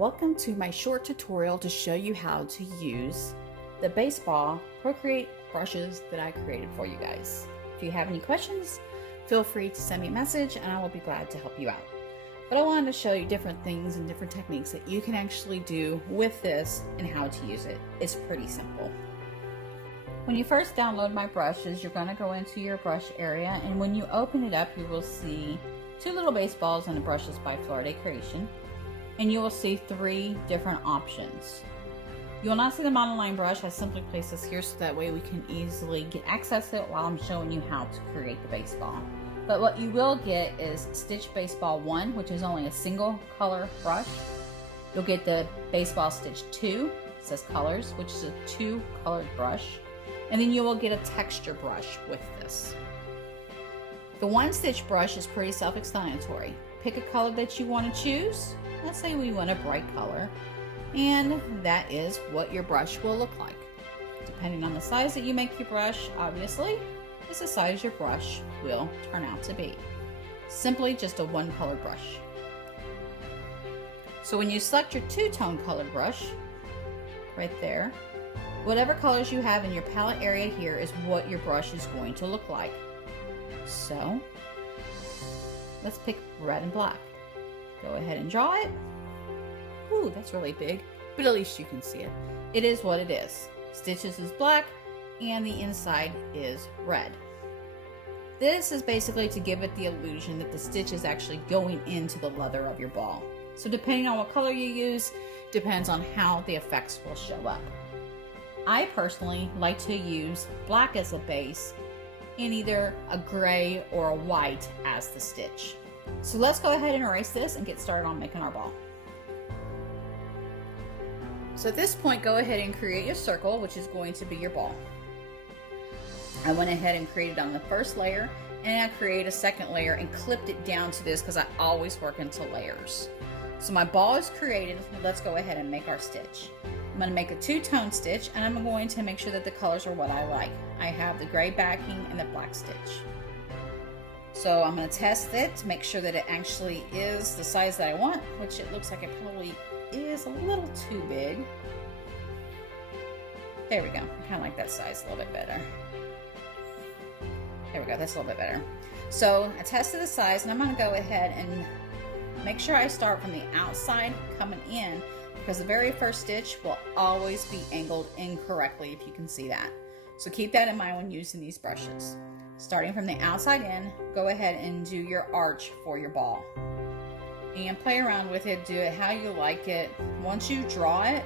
Welcome to my short tutorial to show you how to use the baseball Procreate brushes that I created for you guys. If you have any questions, feel free to send me a message and I will be glad to help you out. But I wanted to show you different things and different techniques that you can actually do with this and how to use it. It's pretty simple. When you first download my brushes, you're going to go into your brush area, and when you open it up, you will see two little baseballs and the brushes by FloridayCreations. And you will see three different options. You will not see the monoline brush. I simply place this here so that way we can easily get access to it while I'm showing you how to create the baseball. But what you will get is Stitch Baseball 1, which is only a single color brush. You'll get the Baseball Stitch 2, it says colors, which is a 2 colored brush. And then you will get a texture brush with this. The one stitch brush is pretty self-explanatory. Pick a color that you want to choose. Let's say we want a bright color, and that is what your brush will look like. Depending on the size that you make your brush, obviously, is the size your brush will turn out to be. Simply just a one color brush. So when you select your two-tone colored brush, right there, whatever colors you have in your palette area here is what your brush is going to look like. So let's pick red and black. Go ahead and draw it. Ooh, that's really big, but at least you can see it. It is what it is. Stitches is black and the inside is red. This is basically to give it the illusion that the stitch is actually going into the leather of your ball. So depending on what color you use, depends on how the effects will show up. I personally like to use black as a base and either a gray or a white as the stitch. So let's go ahead and erase this and get started on making our ball. So at this point, go ahead and create your circle, which is going to be your ball. I went ahead and created on the first layer, and I created a second layer and clipped it down to this because I always work into layers. So my ball is created. Let's go ahead and make our stitch. I'm going to make a two-tone stitch, and I'm going to make sure that the colors are what I like. I have the gray backing and the black stitch. So I'm going to test it to make sure that it actually is the size that I want, which it looks like it probably is a little too big. There we go. I kind of like that size a little bit better. There we go. That's a little bit better. So I tested the size, and I'm going to go ahead and make sure I start from the outside coming in, because the very first stitch will always be angled incorrectly, if you can see that. So keep that in mind when using these brushes. Starting from the outside in, go ahead and do your arch for your ball. And play around with it, do it how you like it. Once you draw it,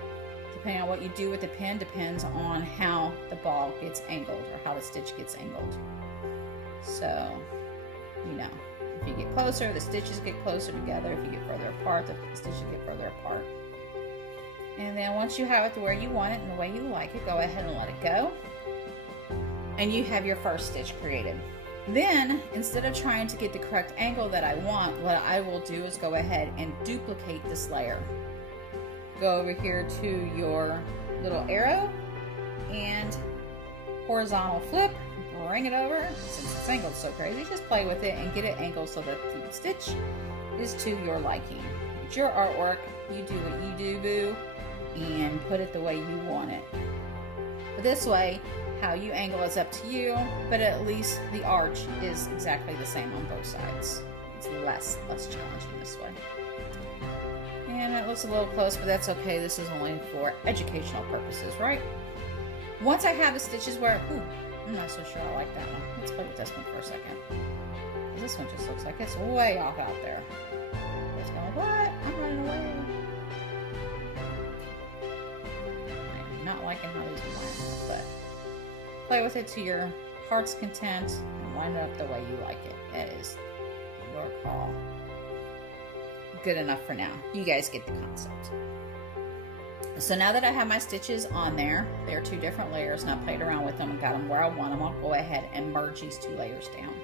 depending on what you do with the pen, depends on how the ball gets angled or how the stitch gets angled. So, you know, if you get closer, the stitches get closer together. If you get further apart, the stitches get further apart. And then once you have it to where you want it and the way you like it, go ahead and let it go. And you have your first stitch created. Then, instead of trying to get the correct angle that I want, what I will do is go ahead and duplicate this layer. Go over here to your little arrow and horizontal flip, bring it over. Since it's angled so crazy, just play with it and get it angled so that the stitch is to your liking. It's your artwork, you do what you do, boo, and put it the way you want it. But this way, how you angle is up to you, but at least the arch is exactly the same on both sides. It's less challenging this way. And it looks a little close, but that's okay. This is only for educational purposes, right? Once I have the stitches where, I'm not so sure I like that one. Let's play with this one for a second. This one just looks like it's way off out there. It's going, what? I'm running away. I'm not liking how these are lined up, but play with it to your heart's content and line it up the way you like it. It is your call. Good enough for now. You guys get the concept. So now that I have my stitches on there, they're two different layers, and I played around with them and got them where I want them. I'll go ahead and merge these two layers down.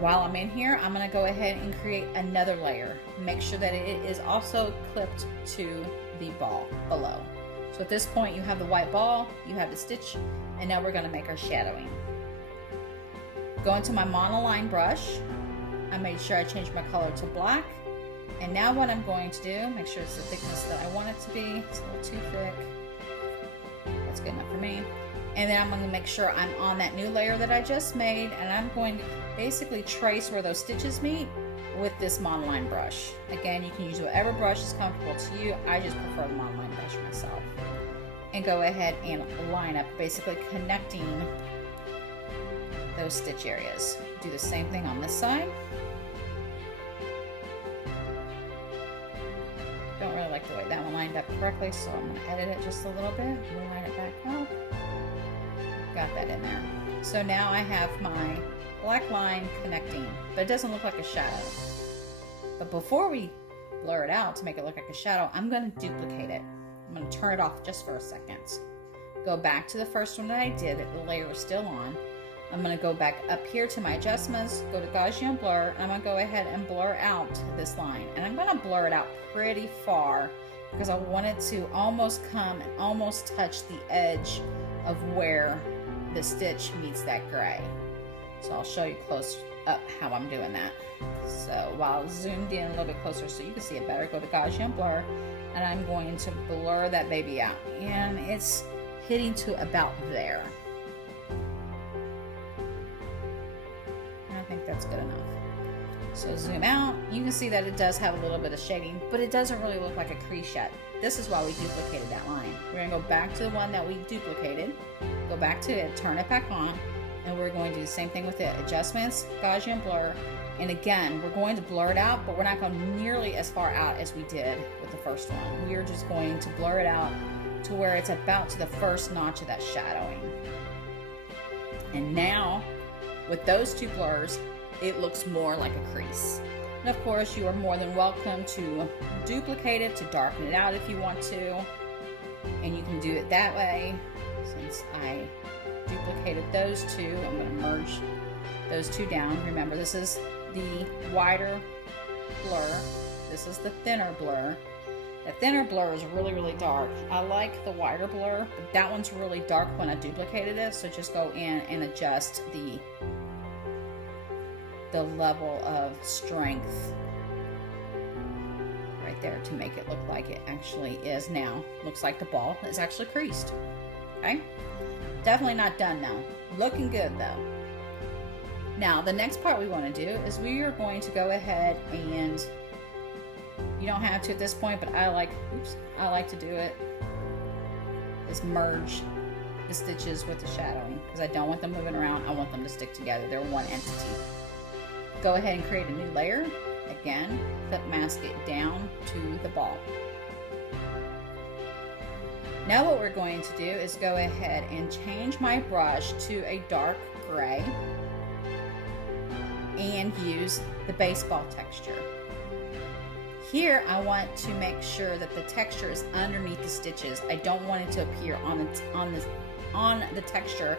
While I'm in here, I'm going to go ahead and create another layer. Make sure that it is also clipped to the ball below. So at this point, you have the white ball, you have the stitch, and now we're going to make our shadowing. Go into my monoline brush. I made sure I changed my color to black, And now what I'm going to do, make sure it's the thickness that I want it to be. It's a little too thick. That's good enough for me. And then I'm going to make sure I'm on that new layer that I just made, and I'm going to basically trace where those stitches meet with this monoline brush. Again, you can use whatever brush is comfortable to you. I just prefer the monoline brush myself. And go ahead and line up, basically connecting those stitch areas. Do the same thing on this side. Don't really like the way that one lined up correctly, so I'm going to edit it just a little bit. Line it back up. Got that in there. So now I have my black line connecting, but it doesn't look like a shadow. But before we blur it out to make it look like a shadow, I'm going to duplicate it. I'm going to turn it off just for a second. Go back to the first one that I did, the layer is still on. I'm going to go back up here to my adjustments, go to Gaussian blur, and I'm going to go ahead and blur out this line. And I'm going to blur it out pretty far because I want it to almost come and almost touch the edge of where the stitch meets that gray. So I'll show you close up how I'm doing that. So while zoomed in a little bit closer so you can see it better, go to Gaussian blur, and I'm going to blur that baby out. And it's hitting to about there. And I think that's good enough. So zoom out, you can see that it does have a little bit of shading, but it doesn't really look like a crease yet. This is why we duplicated that line. We're going to go back to the one that we duplicated, go back to it, turn it back on, and we're going to do the same thing with it. Adjustments, Gaussian blur, and again, we're going to blur it out, but we're not going nearly as far out as we did with the first one. We are just going to blur it out to where it's about to the first notch of that shadowing. And now, with those two blurs, it looks more like a crease. And of course, you are more than welcome to duplicate it, to darken it out if you want to. And you can do it that way. Since I duplicated those two, I'm going to merge those two down. Remember, this is the wider blur. This is the thinner blur. The thinner blur is really, really dark. I like the wider blur, but that one's really dark when I duplicated it. So just go in and adjust the level of strength right there to make it look like it actually is now. Looks like the ball is actually creased. Okay, definitely not done now. Looking good though. Now the next part we want to do is we are going to go ahead, and you don't have to at this point, but I like to do it, is merge the stitches with the shadowing because I don't want them moving around. I want them to stick together. They're one entity. Go ahead and create a new layer. Again, clip mask it down to the ball. Now what we're going to do is go ahead and change my brush to a dark gray and use the baseball texture. Here I want to make sure that the texture is underneath the stitches. I don't want it to appear on the texture.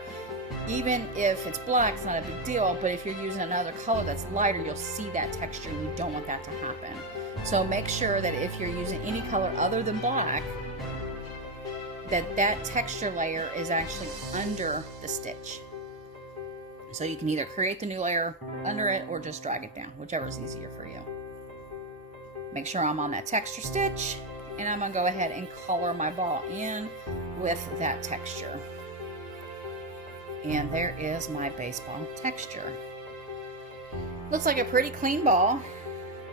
Even if it's black, it's not a big deal, but if you're using another color that's lighter, you'll see that texture, and you don't want that to happen. So make sure that if you're using any color other than black, that texture layer is actually under the stitch. So you can either create the new layer under it or just drag it down, whichever is easier for you. Make sure I'm on that texture stitch, and I'm gonna go ahead and color my ball in with that texture. And there is my baseball texture. Looks like a pretty clean ball.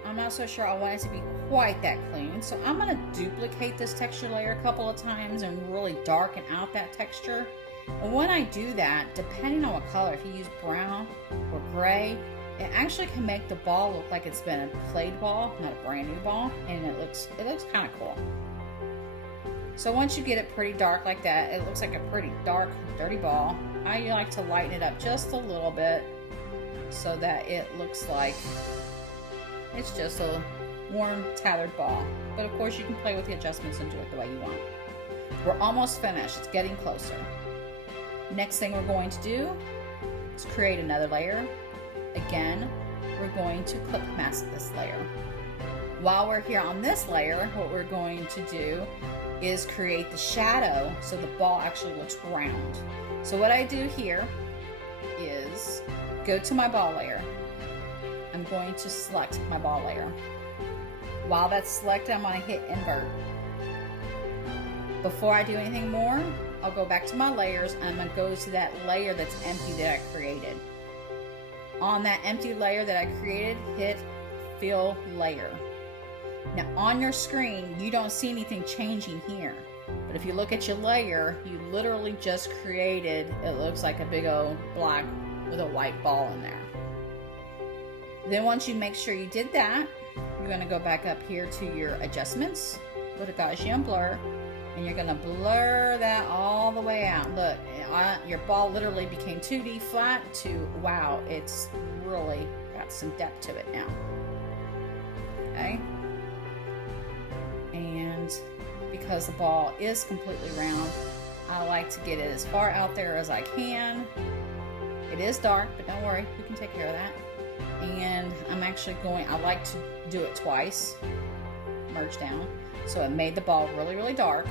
I'm not so sure I want it to be quite that clean, so I'm going to duplicate this texture layer a couple of times and really darken out that texture. And when I do that, depending on what color, if you use brown or gray, it actually can make the ball look like it's been a played ball, not a brand new ball, and it looks kind of cool. So once you get it pretty dark like that, it looks like a pretty dark, dirty ball. I like to lighten it up just a little bit so that it looks like it's just a worn, tattered ball. But of course you can play with the adjustments and do it the way you want. We're almost finished. It's getting closer. Next thing we're going to do is create another layer. Again, we're going to clip mask this layer. While we're here on this layer, what we're going to do is create the shadow so the ball actually looks round. So what I do here is go to my ball layer. I'm going to select my ball layer. While that's selected, I'm going to hit invert. Before I do anything more, I'll go back to my layers and I'm going to go to that layer that's empty that I created. On that empty layer that I created, hit fill layer. Now on your screen, you don't see anything changing here. But if you look at your layer, you literally just created, it looks like a big old black with a white ball in there. Then once you make sure you did that, you're going to go back up here to your adjustments, go to Gaussian blur, and you're going to blur that all the way out. Look, your ball literally became 2D flat to, wow, it's really got some depth to it now. Okay? And because the ball is completely round, I like to get it as far out there as I can. It is dark, but don't worry, we can take care of that. And I'm actually going, I like to do it twice, merge down. So it made the ball really, really dark.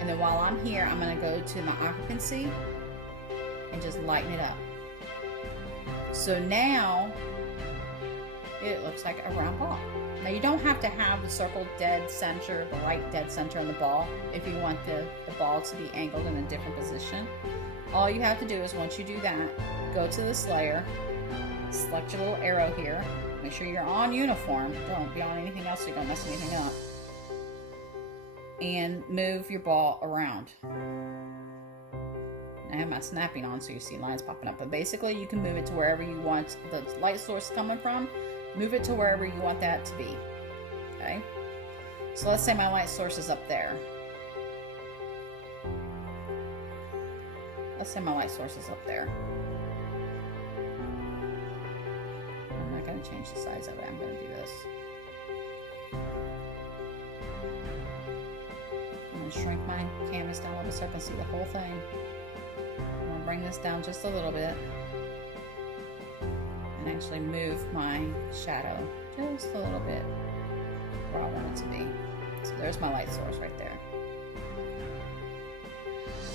And then while I'm here, I'm going to go to my occupancy and just lighten it up. So now it looks like a round ball. Now you don't have to have the circle dead center, the light dead center on the ball if you want the ball to be angled in a different position. All you have to do is once you do that, go to this layer, select your little arrow here, make sure you're on uniform, don't be on anything else so you don't mess anything up, and move your ball around. I have my snapping on so you see lines popping up, but basically you can move it to wherever you want the light source coming from. Move it to wherever you want that to be. Okay? So let's say my light source is up there. Let's say my light source is up there. I'm not going to change the size of it. I'm going to do this. I'm going to shrink my canvas down a little bit so I can see the whole thing. I'm going to bring this down just a little bit. And actually move my shadow just a little bit where I want it to be. So there's my light source right there.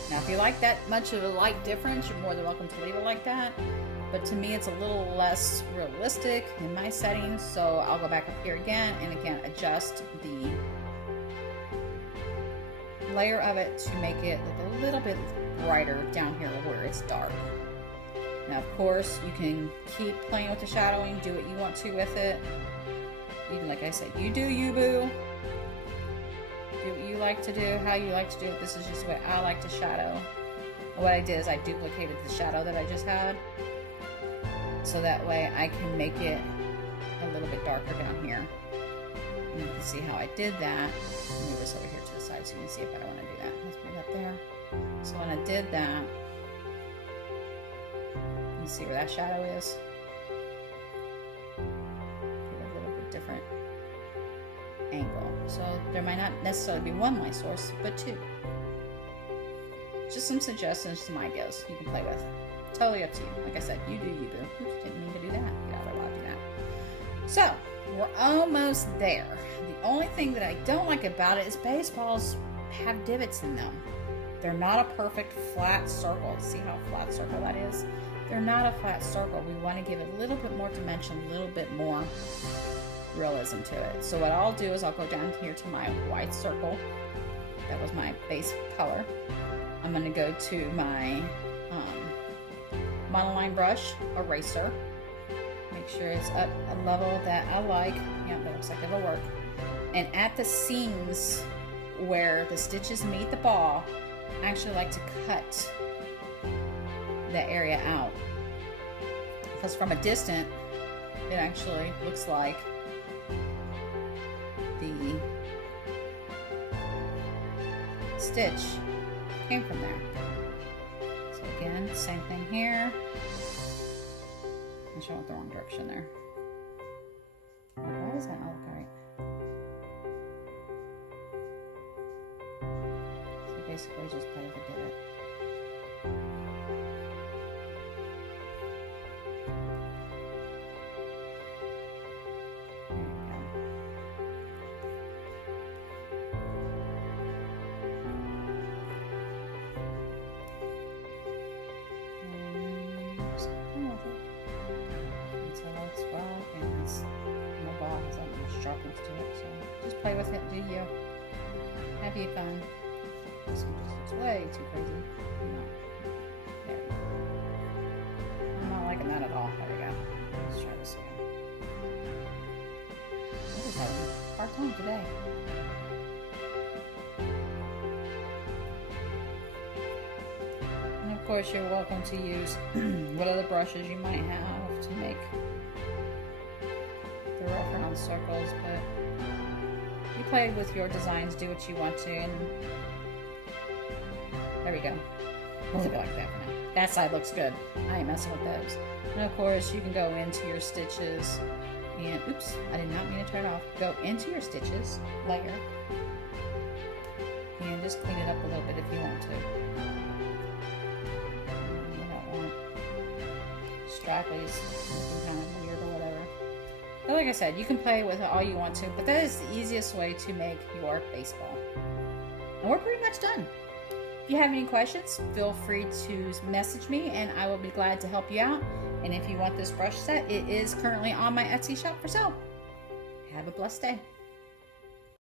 Now if you like that much of a light difference, you're more than welcome to leave it like that. But to me it's a little less realistic in my settings, so I'll go back up here again and again adjust the layer of it to make it look a little bit brighter down here where it's dark. Now, of course, you can keep playing with the shadowing, do what you want to with it. Even like I said, you do you, boo. Do what you like to do, how you like to do it. This is just what I like to shadow. What I did is I duplicated the shadow that I just had. So that way I can make it a little bit darker down here. And you can see how I did that. I'll move this over here to the side so you can see if I want to do that. Let's move that there. So when I did that, you see where that shadow is? Get a little bit different angle. So there might not necessarily be one light source, but two. Just some suggestions, some ideas you can play with. Totally up to you. Like I said, you do you, boo. Oops, didn't mean to do that. Get out of there while I do that. So, we're almost there. The only thing that I don't like about it is baseballs have divots in them. They're not a perfect flat circle. See how flat circle that is? They're not a flat circle. We want to give it a little bit more dimension, a little bit more realism to it. So what I'll do is I'll go down here to my white circle. That was my base color. I'm going to go to my monoline brush eraser. Make sure it's up a level that I like. Yeah, that looks like it'll work. And at the seams where the stitches meet the ball, I actually like to cut that area out, because from a distance it actually looks like the stitch came from there. So again, same thing here. I'm showing it the wrong direction there. Why does that not look right? So basically just play with the divot. sharpness to it. So just play with it, do you? Have you fun. This one just looks way too crazy. There we go. I'm not liking that at all. There we go. Let's try this again. I'm just having a hard time today. And of course, you're welcome to use what other brushes you might have to make the rough round circles, but you play with your designs, do what you want to, and there we go. We'll leave it like that for now. That side looks good. I ain't messing with those. And of course, you can go into your stitches and, oops, I did not mean to turn it off. Go into your stitches, layer, and just clean it up a little bit if you want to. You don't want strappies looking kind of weird or whatever. But like I said, you can play with it all you want to, but that is the easiest way to make your baseball. And we're pretty much done. If you have any questions, feel free to message me and I will be glad to help you out. And if you want this brush set, it is currently on my Etsy shop for sale. Have a blessed day.